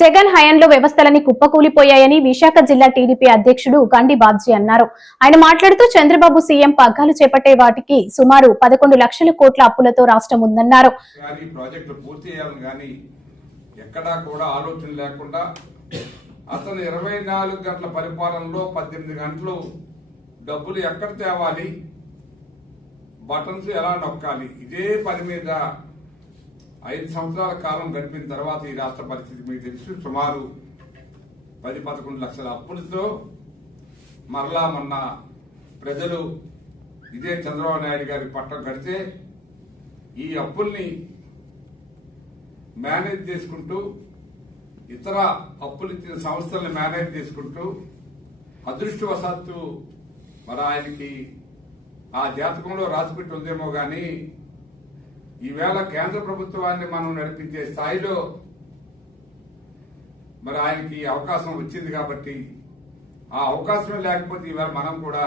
జగన్ హయాంలో వ్యవస్థలని కుప్పకూలిపోయాయని విశాఖ జిల్లా టీడీపీ అధ్యక్షుడు గండి బాబ్జీ అన్నారు. ఆయన మాట్లాడుతూ చంద్రబాబు సీఎం పగ్గాలు చేపట్టే వాటికి సుమారు 11 లక్షల కోట్ల అప్పులతో రాష్ట్రం ఉందన్నారు. అతను 24 గంటల పరిపాలనలో 18 గంటలు డబ్బులు ఎక్కడ తేవాలి, బటన్స్ ఎలా నొక్కాలి, ఇదే పని మీద 5 సంవత్సరాల కాలం గడిపిన తర్వాత ఈ రాష్ట్ర పరిస్థితి మీకు తెలుసు. సుమారు 10-11 లక్షల అప్పులతో మరలా మొన్న ప్రజలు ఇదే చంద్రబాబు నాయుడు గారి పట్టం కడితే ఈ అప్పుల్ని మేనేజ్ చేసుకుంటూ ఇతర అప్పులు ఇచ్చిన సంస్థలను మేనేజ్ చేసుకుంటూ అదృష్టవశాత్తు మరి ఆయనకి ఆ జాతకంలో రాసిపెట్టి ఉందేమో కానీ ఈవేళ కేంద్ర ప్రభుత్వాన్ని మనం నడిపించే స్థాయిలో మరి ఆయనకి అవకాశం వచ్చింది కాబట్టి ఆ అవకాశం లేకపోతే ఈవేళ మనం కూడా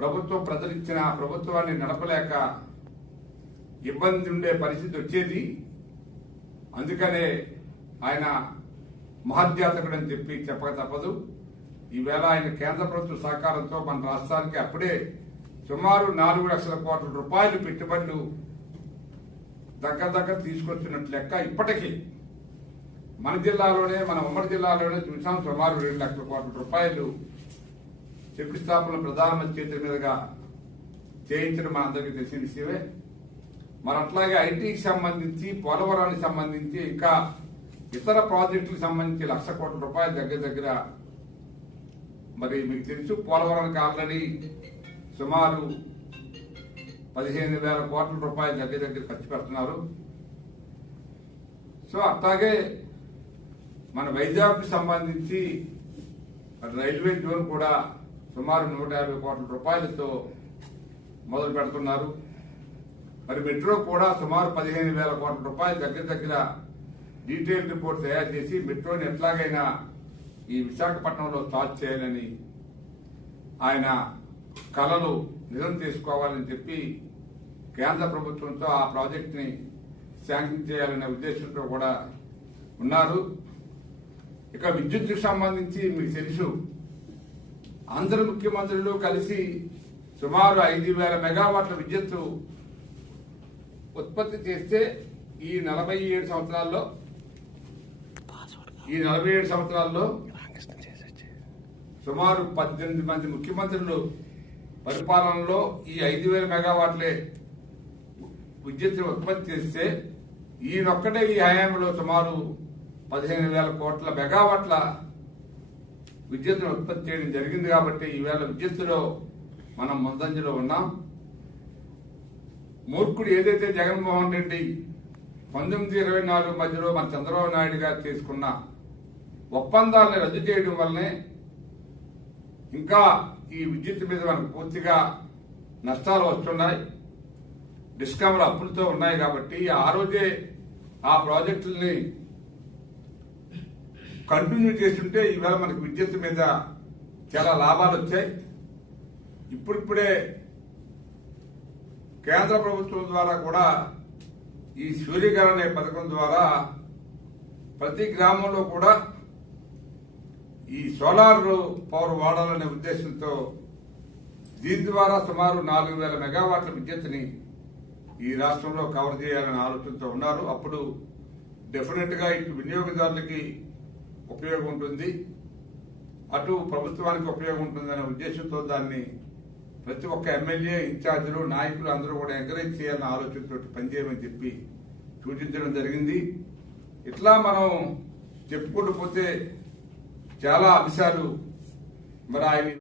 ప్రభుత్వం ప్రజలు ఇచ్చిన ప్రభుత్వాన్ని నడపలేక ఇబ్బంది ఉండే పరిస్థితి వచ్చేది. అందుకనే ఆయన మహద్జాతకుడు అని చెప్పి చెప్పక తప్పదు. ఈవేళ ఆయన కేంద్ర ప్రభుత్వ సహకారంతో మన రాష్ట్రానికి అప్పుడే సుమారు 4 లక్షల కోట్ల రూపాయలు పెట్టుబడులు దగ్గర తీసుకొచ్చినట్లు లెక్క. ఇప్పటికీ మన జిల్లాలోనే, మన ఉమ్మడి జిల్లాలోనే చూసాం సుమారు 2 లక్షల కోట్ల రూపాయలు శంకుస్థాపన ప్రధానమంత్రి చేతుల మీదుగా చేయించడం మనందరికీ తెలిసిన విషయమే. మరి అట్లాగే ఐటీకి సంబంధించి, పోలవరానికి సంబంధించి, ఇంకా ఇతర ప్రాజెక్టులకు సంబంధించి 1 లక్ష కోట్ల రూపాయలు దగ్గర మరి మీకు తెలుసు. పోలవరానికి ఆల్రెడీ సుమారు 15,000 కోట్ల రూపాయలు దగ్గర ఖర్చు పెడుతున్నారు. సో అట్లాగే మన వైజాగ్కి సంబంధించి రైల్వే జోన్ కూడా సుమారు 150 కోట్ల రూపాయలతో మొదలు పెడుతున్నారు. మరి మెట్రో కూడా సుమారు 15,000 కోట్ల రూపాయలు దగ్గర డీటెయిల్ రిపోర్ట్ తయారు చేసి మెట్రోని ఎట్లాగైనా ఈ విశాఖపట్నంలో స్టార్ట్ చేయాలని ఆయన కలలు నిజం చేసుకోవాలని చెప్పి కేంద్ర ప్రభుత్వంతో ఆ ప్రాజెక్టుని శాంక్షన్ చేయాలనే ఉద్దేశంతో కూడా ఉన్నారు. ఇక విద్యుత్కు సంబంధించి మీకు తెలుసు, అందరు ముఖ్యమంత్రులు కలిసి సుమారు 5,000 మెగావాట్ల విద్యుత్ ఉత్పత్తి చేస్తే ఈ 47 సంవత్సరాల్లో సుమారు 18 మంది ముఖ్యమంత్రులు పరిపాలనలో ఈ 5,000 మెగావాట్లే విద్యుత్తును ఉత్పత్తి చేస్తే ఈయనొక్కటే ఈ హయాంలో సుమారు 15,000 కోట్ల మెగావాట్ల విద్యుత్తును ఉత్పత్తి చేయడం జరిగింది. కాబట్టి ఈవేళ విద్యుత్తులో మనం ముందంజలో ఉన్నాం. మూర్ఖుడు ఏదైతే జగన్మోహన్ రెడ్డి 1924 మధ్యలో మన చంద్రబాబు నాయుడు గారు చేసుకున్న ఒప్పందాలను రద్దు చేయడం వల్లనే ఇంకా ఈ విద్యుత్ మీద మనకు పూర్తిగా నష్టాలు వస్తున్నాయి. డిస్కామ్ల అప్పులతో ఉన్నాయి. కాబట్టి ఆ రోజే ఆ ప్రాజెక్టుల్ని కంటిన్యూ చేస్తుంటే ఈవేళ మనకు విద్యుత్ మీద చాలా లాభాలు వచ్చాయి. ఇప్పుడిప్పుడే కేంద్ర ప్రభుత్వం ద్వారా కూడా ఈ సూర్యగారు అనే పథకం ద్వారా ప్రతి గ్రామంలో కూడా ఈ సోలార్ పవర్ వాడాలనే ఉద్దేశంతో దీని ద్వారా సుమారు 4,000 మెగావాట్ల విద్యుత్తుని ఈ రాష్ట్రంలో కవర్ చేయాలనే ఆలోచనతో ఉన్నారు. అప్పుడు డెఫినెట్ గా ఇటు వినియోగదారులకి ఉపయోగం ఉంటుంది, అటు ప్రభుత్వానికి ఉపయోగం ఉంటుందనే ఉద్దేశంతో దాన్ని ప్రతి ఒక్క ఎమ్మెల్యే, ఇన్ఛార్జీలు, నాయకులు అందరూ కూడా ఎంకరేజ్ చేయాలనే ఆలోచనతో పనిచేయమని చెప్పి సూచించడం జరిగింది. ఇట్లా మనం చెప్పుకుంటూ పోతే చాలా అంశాలు మరి ఆయన